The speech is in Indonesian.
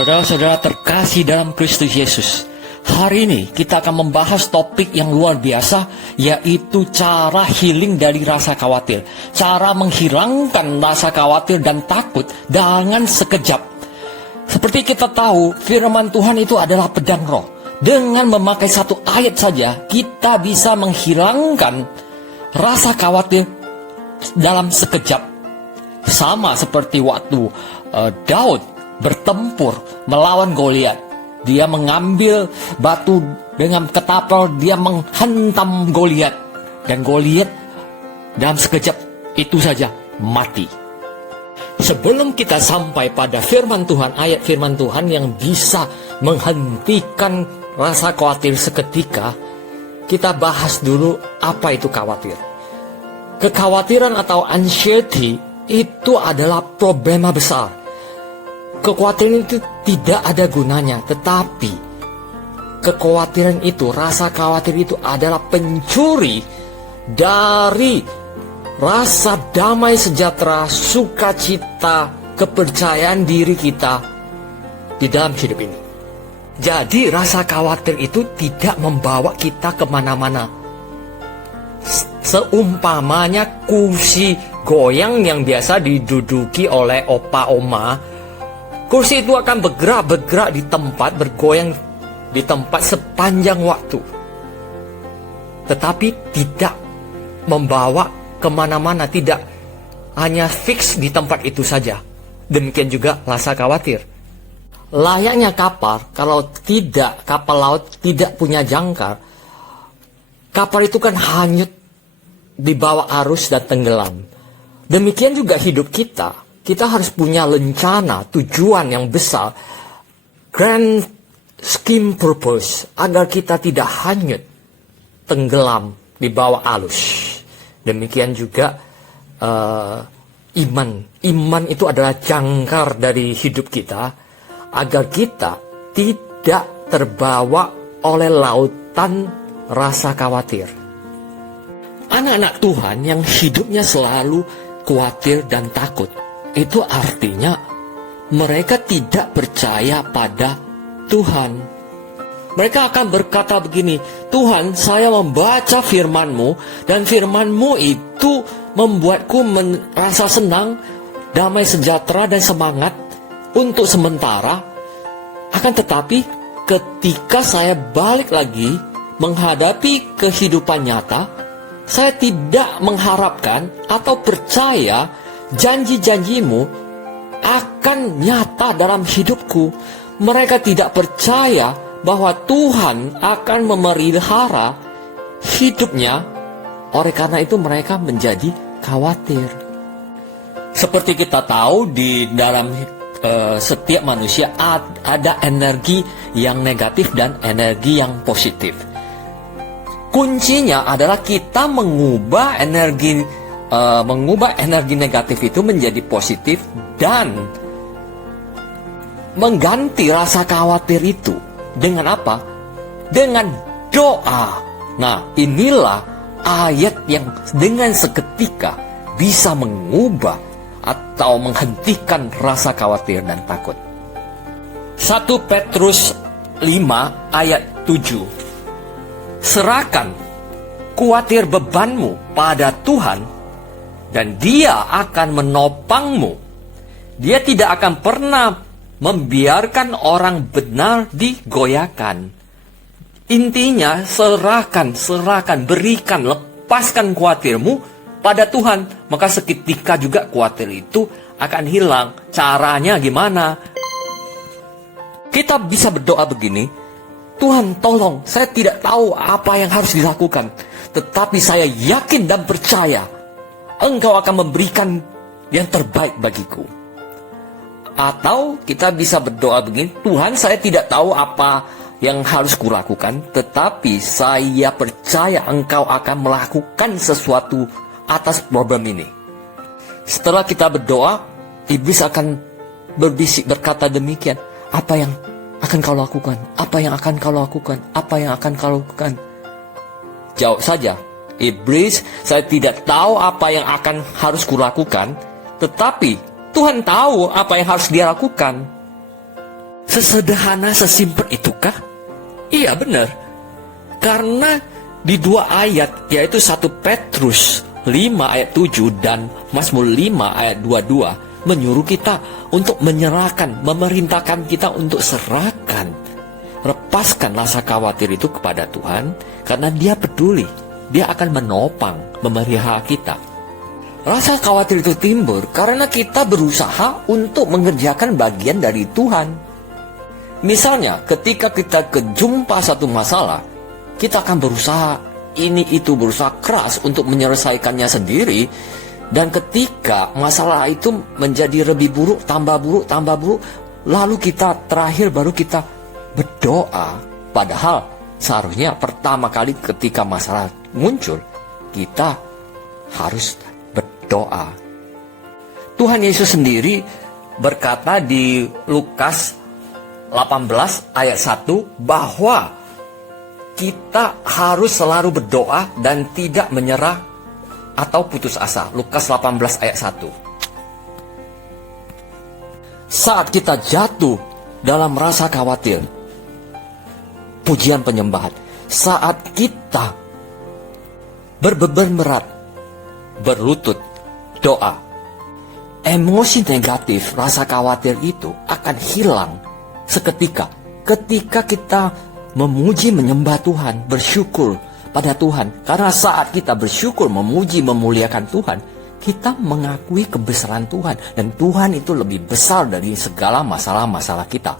Saudara-saudara terkasih dalam Kristus Yesus, hari ini kita akan membahas topik yang luar biasa, yaitu cara healing dari rasa khawatir. Cara menghilangkan rasa khawatir dan takut dengan sekejap. Seperti kita tahu, firman Tuhan itu adalah pedang roh. Dengan memakai satu ayat saja, kita bisa menghilangkan rasa khawatir dalam sekejap. Sama seperti waktu Daud bertempur melawan Goliat. Dia mengambil batu dengan ketapel, dia menghantam Goliat, dan Goliat dalam sekejap itu saja mati. Sebelum kita sampai pada firman Tuhan, ayat firman Tuhan yang bisa menghentikan rasa khawatir seketika, kita bahas dulu apa itu khawatir. Kekhawatiran atau anxiety itu adalah problema besar. Kekhawatiran itu tidak ada gunanya, tetapi kekhawatiran itu, rasa khawatir itu adalah pencuri dari rasa damai sejahtera, sukacita, kepercayaan diri kita di dalam hidup ini. Jadi rasa khawatir itu tidak membawa kita kemana-mana. Seumpamanya kursi goyang yang biasa diduduki oleh opa-oma, kursi itu akan bergerak di tempat, bergoyang di tempat sepanjang waktu, tetapi tidak membawa kemana-mana, tidak hanya fix di tempat itu saja. Demikian juga rasa khawatir. Layaknya kapal, kalau tidak, kapal laut tidak punya jangkar, kapal itu kan hanyut di bawah arus dan tenggelam. Demikian juga hidup kita. Kita harus punya rencana, tujuan yang besar, grand scheme purpose, agar kita tidak hanyut, tenggelam di bawah arus. Demikian juga iman. Iman itu adalah jangkar dari hidup kita, agar kita tidak terbawa oleh lautan rasa khawatir. Anak-anak Tuhan yang hidupnya selalu khawatir dan takut, itu artinya mereka tidak percaya pada Tuhan. Mereka akan berkata begini, Tuhan, saya membaca firman-Mu, dan firman-Mu itu membuatku merasa senang, damai sejahtera dan semangat untuk sementara. Akan tetapi ketika saya balik lagi menghadapi kehidupan nyata, saya tidak mengharapkan atau percaya janji-janji-Mu akan nyata dalam hidupku. Mereka tidak percaya bahwa Tuhan akan memelihara hidupnya. Oleh karena itu mereka menjadi khawatir. Seperti kita tahu, di dalam setiap manusia ada energi yang negatif dan energi yang positif. Kuncinya adalah kita mengubah energi negatif itu menjadi positif dan mengganti rasa khawatir itu dengan apa? Dengan doa. Nah, inilah ayat yang dengan seketika bisa mengubah atau menghentikan rasa khawatir dan takut. 1 Petrus 5 ayat 7. Serahkan khawatir bebanmu pada Tuhan, dan Dia akan menopangmu. Dia tidak akan pernah membiarkan orang benar digoyahkan. Intinya, serahkan, berikan, lepaskan khawatirmu pada Tuhan. Maka seketika juga khawatir itu akan hilang. Caranya gimana? Kita bisa berdoa begini, Tuhan tolong, saya tidak tahu apa yang harus dilakukan, tetapi saya yakin dan percaya Engkau akan memberikan yang terbaik bagiku. Atau kita bisa berdoa begini, Tuhan, saya tidak tahu apa yang harus kulakukan, tetapi saya percaya Engkau akan melakukan sesuatu atas problem ini. Setelah kita berdoa, iblis akan berbisik, berkata demikian, apa yang akan kau lakukan? Apa yang akan kau lakukan? Apa yang akan kau lakukan? Jawab saja, iblis, saya tidak tahu apa yang akan harus kulakukan, tetapi Tuhan tahu apa yang harus Dia lakukan. Sesederhana, sesimpel itukah? Iya, benar. Karena di dua ayat, yaitu 1 Petrus 5 ayat 7 dan Mazmur 5 ayat 22, menyuruh kita untuk menyerahkan, memerintahkan kita untuk serahkan, lepaskan rasa khawatir itu kepada Tuhan, karena Dia peduli. Dia akan menopang, memelihara kita. Rasa khawatir itu timbul karena kita berusaha untuk mengerjakan bagian dari Tuhan. Misalnya, ketika kita kejumpa satu masalah, kita akan berusaha berusaha keras untuk menyelesaikannya sendiri. Dan ketika masalah itu menjadi lebih buruk, tambah buruk, lalu kita terakhir baru kita berdoa. Padahal seharusnya pertama kali ketika masalah muncul, kita harus berdoa. Tuhan Yesus sendiri berkata di Lukas 18 ayat 1 bahwa kita harus selalu berdoa dan tidak menyerah atau putus asa. Lukas 18 ayat 1. Saat kita jatuh dalam rasa khawatir, pujian penyembahan. Saat kita berbeban berat, berlutut, doa, emosi negatif, rasa khawatir itu akan hilang seketika. Ketika kita memuji, menyembah Tuhan, bersyukur pada Tuhan. Karena saat kita bersyukur, memuji, memuliakan Tuhan, kita mengakui kebesaran Tuhan. Dan Tuhan itu lebih besar dari segala masalah-masalah kita.